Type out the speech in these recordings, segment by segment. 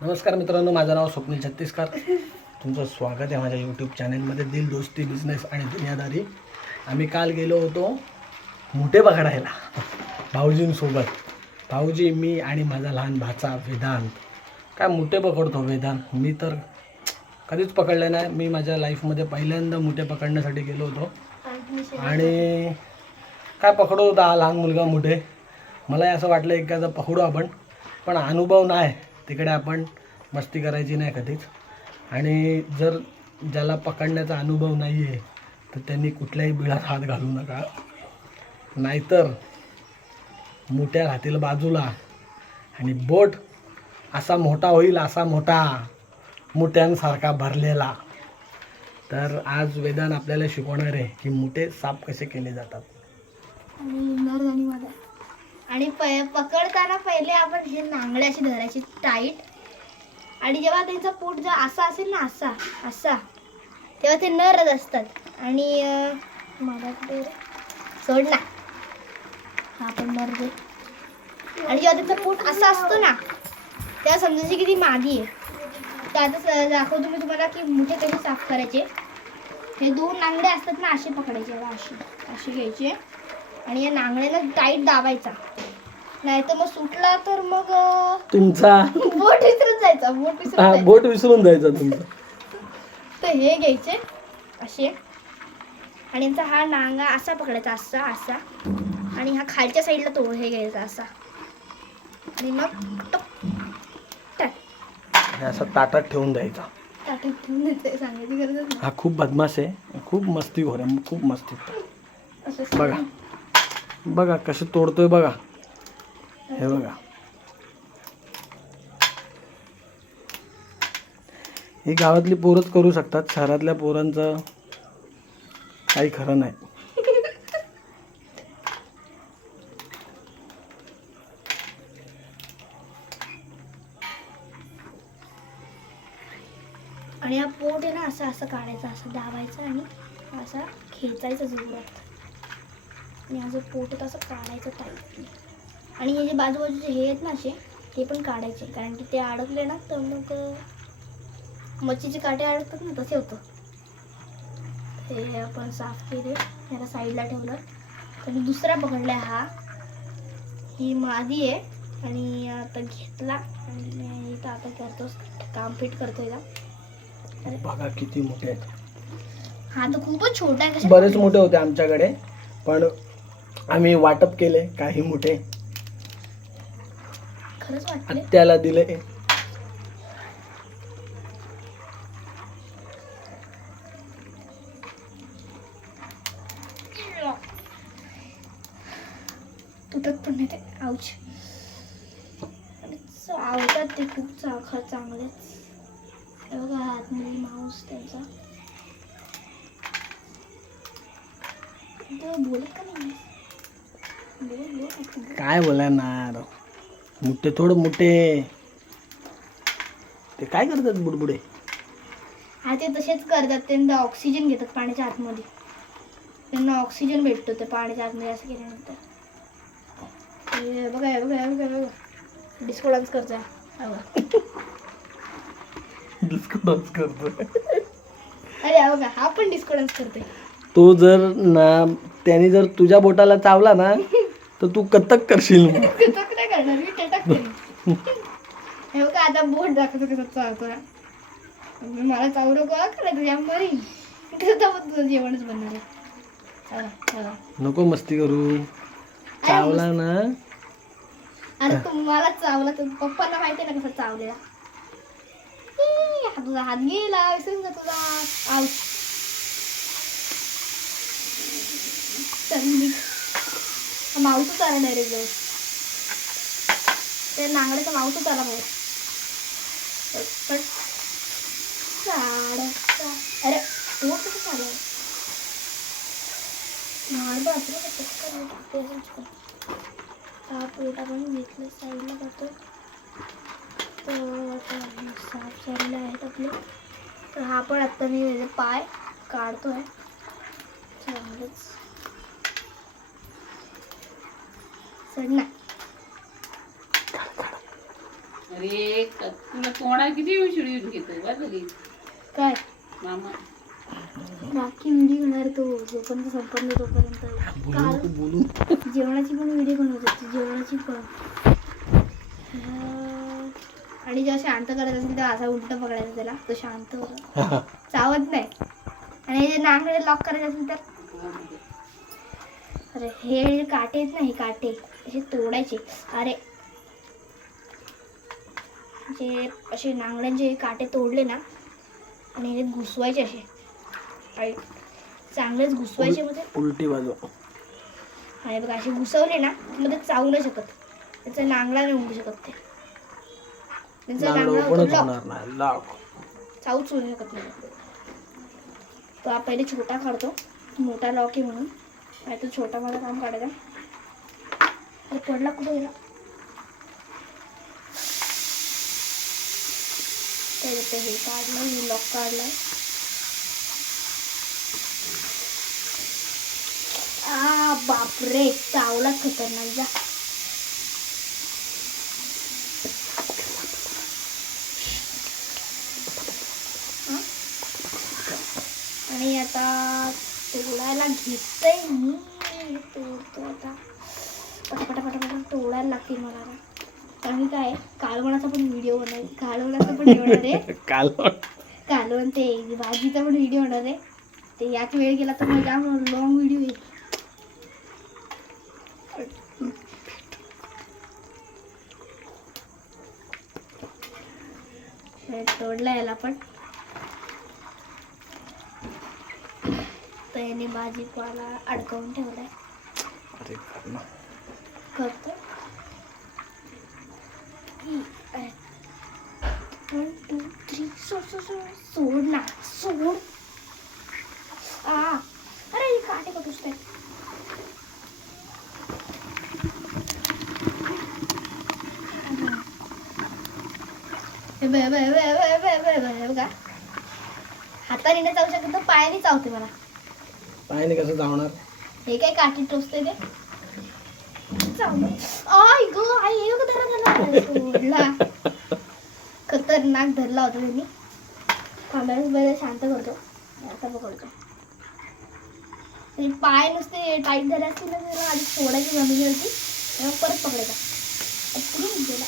नमस्कार मित्रांनो, माझं नाव स्वप्नील छत्तीसकर. तुमचं स्वागत आहे माझ्या यूट्यूब चॅनलमध्ये दिल दोस्ती बिझनेस आणि दुनियादारी. आम्ही काल गेलो होतो मोठे पकडायला भाऊजींसोबत. भाऊजी, मी आणि माझा लहान भाचा वेदांत. काय मोठे पकडतो वेदांत, मी तर कधीच पकडले नाही. मी माझ्या लाईफमध्ये पहिल्यांदा मोठे पकडण्यासाठी गेलो होतो आणि काय पकडत होता हा लहान मुलगा मोठे. मलाही असं वाटलं एखादा पकडू आपण, पण अनुभव नाही तिकडे, आपण मस्ती करायची नाही कधीच. आणि जर ज्याला पकडण्याचा अनुभव नाही आहे तर त्यांनी कुठल्याही बिळात हात घालू नका, नाहीतर मोठ्या राहतील बाजूला आणि बोट असा मोठा होईल, असा मोठा मोठ्यांसारखा भरलेला. तर आज वेदांत आपल्याला शिकवणार आहे की मोठे साप कसे केले जातात. आणि पकडताना पहिले आपण हे नांगळे अशी धरायची टाईट, आणि जेव्हा त्यांचा पोट जर असा असेल ना, असा असा, तेव्हा ते नरच असतात. आणि मला ते सोड ना, हा पण नर दे. आणि जेव्हा त्यांचा पोट असा असतो ना, तेव्हा समजायची की ती मादी आहे. तर आता दाखवतो मी तुम्हाला की मोठे कसे साफ करायचे. हे दोन नांगडे असतात ना, असे पकडायचे, असे असे घ्यायचे आणि या नांगड्याला टाईट दाबायचा, नाही तर मग सुटला तर मग तुमचा बोट विसरून जायचा. बोट विसरून जायचा तुमचा. तर हे घ्यायचे असे, आणि यांचा हा नांगा असा पकडायचा, असा असा, आणि हा खालच्या साईडला तो हे घ्यायचा असा, आणि मग असं ताटात ठेवून द्यायचा. ताटात ठेवून द्यायचं. सांगायची गरज नाही. हा खूप बदमाश आहे, खूप मस्ती हो रे, खूप मस्ती. असं बघा बघा कसं तोडतोय बघा, हे बघा. ही गावातली पोरच करू शकतात, शहरातल्या पोरांचं काही खरं नाही. आणि हा पोट आहे ना, असं असं काढायचं, असं दाबायचं आणि असा खेचायचं जोरात, आणि असं पोट असं काढायचं टाईट. आणि हे जे बाजूबाजूचे हे आहेत ना असे, ते पण काढायचे, कारण की ते अडकले ना तर मग मच्छीचे काटे अडकतात ना, तसे होतं. हे आपण साफ केले, ह्याला साईडला ठेवलं. आणि दुसरा पकडला हा, ही मादी आहे. आणि आता घेतला आणि इथं आता करतोस काम, फिट करतो याला. बघा किती मोठे आहेत. हा तर खूपच छोटा आहे. कशा बरेच मोठे होते आमच्याकडे, पण आम्ही वाटप केले काही मोठे, खरंच वाटले. त्याला दिले. तुटत पण नाही ते, आऊच. आणि चावतात ते खूप चांगलेच. हे बघा हात मध्ये माऊस त्यांचा. बोलत का नाही? बोल. काय बोलणार, मोठे थोडं मोठे ते काय करतात बुडबुडे. हा ते तसेच करतात, त्यांना ऑक्सिजन घेतात पाण्याच्या आतमध्ये, त्यांना ऑक्सिजन भेटतो ते पाण्याच्या आतमध्ये असं केल्यानंतर. बघा बघा बघा बघा, डिस्को डान्स करतोय डिस्को डान्स करतोय. अरे हा बघा, हा पण डिस्को डान्स करतोय. तो जर ना, त्याने जर तुझ्या बोटाला चावला ना तर तू कथक करशील. कथक नाही करणार मी, टटक करेन. हे बघा आता बोट दाखवतो कसं चावतोय. मला चावू नको खरं, तुझ्या मरी कसं तुझं जेवणच बनणार आहे. चला चला, नको मस्ती करू. चावला ना, अरे तुम्हाला चावला तर पप्पांना माहिती आहे ना कसं चावलेला. तुझा हात गेला, विसरून जा तुझा. आऊच. माऊसच आला डायरेक्ट जाऊ, त्या नांगड्याचा माऊसच आला बाहेर. अरे पोट कसं चालू हा पोट आपण घेतलं, साईडला जातो. तर साफ झालेले आहेत आपले. तर हा पण आत्ता मी पाय काढतोय. चांगलंच सड ना. अरे तुला तोंडा किती उशीर येऊन घेतो बरं झाली काय मामा. बाकी व्हिडिओ घेणार तो जोपर्यंत संपत नाही तोपर्यंत. बोलू काल नको बोलू. जेवणाची पण व्हिडिओ बनवत होती, जेवणाची पण. आणि जेव्हा शांत करायचं असेल तेव्हा असा उलट पकडायचा त्याला, तो शांत होता, चावत नाही. आणि हे नांगडे लॉक करायचे असेल तर अरे हे काटे आहेत ना, हे काटे असे तोडायचे. अरे जे असे नांगड्यांचे काटे तोडले ना आणि हे घुसवायचे असे टाईट, चांगलेच घुसवायचे. मध्ये उलटी बाजू. आणि बघा असे घुसवले ना मध्ये चावू नाही शकत, त्याचा नांगडा नाही उडू शकत, ते त्यांचा नांगडा होतो लॉक, चावूच होऊ शकत नाही. तो हा पहिले छोटा काढतो, मोठा लॉक आहे म्हणून. आणि तो छोटा माझा काम काढायचा. अरे पडला कुठे गेला, ते हे काढलं, लॉक काढलाय. बापरे चावला खतरनाक. जा आणि आता तोडायला घेतय मी, तोडतो आता. पटापटा पटापटा तोडायला लागते मला आता. कारण काय कालवणाचा पण व्हिडिओ बनवेल, कालवणाचा पण येणार आहे. कालवण ते भाजीचा पण व्हिडिओ होणार आहे. ते याच वेळ गेला तर मग जाम लॉंग व्हिडिओ येईल. तोडला याला पण. तर याने भाजीपाला अडकवून ठेवलाय. करतो 1 2 3 सोड ना, सोड. अरे काटे कटूस काय. बघा हाताने नाही चावू शकत, तर पायाने चावते मला. पायाने कसं धावणार? हे काय काठी टोचते ते चावलं. आय गो आई एक धरा सोडला, खतरनाक धरला होता त्यांनी. थांबायला पहिले शांत करतो, आता पकडतो. पाय नुसते टाईट झाले असतील ना जरा आधी सोडायची जमिनीवरती, तेव्हा परत पकडायचा. अप्रून गेला.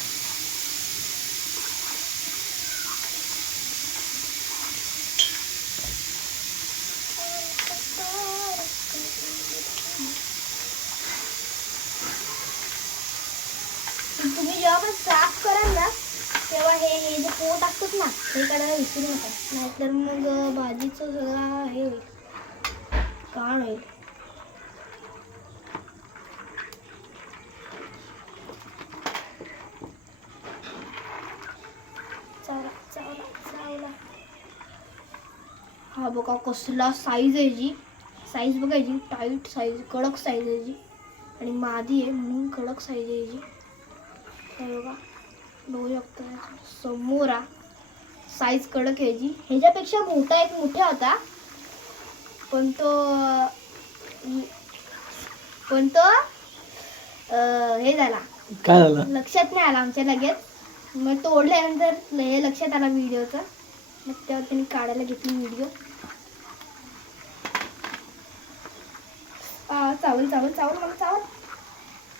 तुम्ही जेव्हा पण साफ कराल ना तेव्हा हे जे पोट असतात ना हे काढायला विसरू नका, नाहीतर मग भाजीचं सगळं हे होईल, काळ होईल. चावला. हा बघा कसला साईज आहे जी, साईज बघायची, टाईट साईज, कडक साईज आहे जी. आणि मादी आहे म्हणून कडक साईज आहे जी. हे बघा बघू शकतो समोर साईज कडक आहे जी. ह्याच्यापेक्षा मोठा एक मोठा होता, पण तो हे झाला, काय झालं लक्षात नाही आला आमच्या लगेच. मग तोडल्यानंतर हे लक्षात आला व्हिडिओचं, मग तेव्हा त्यांनी काढायला घेतली व्हिडिओ. चावल मला चावल.